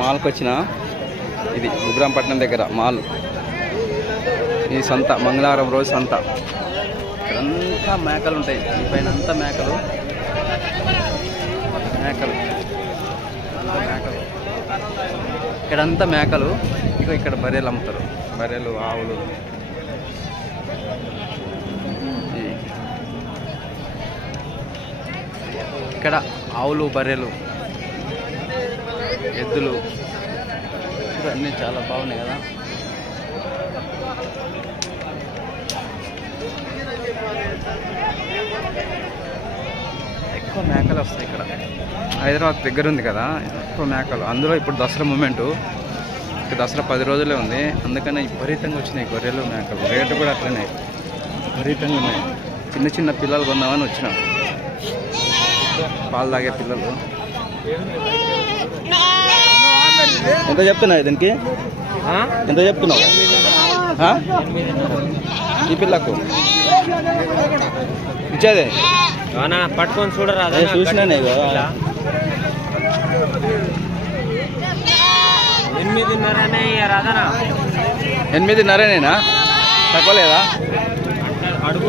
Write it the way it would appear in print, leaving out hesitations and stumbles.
మాల్కి వచ్చిన ఇది ఇబ్రాంపట్నం దగ్గర మాల్. ఈ సంత మంగళవారం రోజు సంత. ఇక్కడంతా మేకలు ఉంటాయి. ఈ పైన అంతా మేకలు మేకలు మేకలు ఇక్కడంతా మేకలు. ఇక ఇక్కడ బర్రెలు అమ్ముతారు. బర్రెలు, ఆవులు. ఇక్కడ ఆవులు, బర్రెలు, ఎద్దులు అన్నీ చాలా బాగున్నాయి కదా. ఎక్కువ మేకలు వస్తాయి ఇక్కడ. హైదరాబాద్ దగ్గర ఉంది కదా, ఎక్కువ మేకలు. అందులో ఇప్పుడు దసరా మూమెంటు. ఇక దసరా 10 రోజులే ఉంది. అందుకనే విపరీతంగా వచ్చినాయి గొర్రెలు, మేకలు. రేటు కూడా అట్లనే విపరీతంగా ఉన్నాయి. చిన్న చిన్న పిల్లలు కొందామని వచ్చినాం. పాలు తాగే పిల్లలు. ఎంత చెప్తున్నావు దీనికి? ఎంత చెప్తున్నావు ఈ పిల్లకు? ఇచ్చేదే పట్టుకొని చూడరా? చూసినానే కదా. 8:30నేనా? తక్కువ లేదా? అడుగు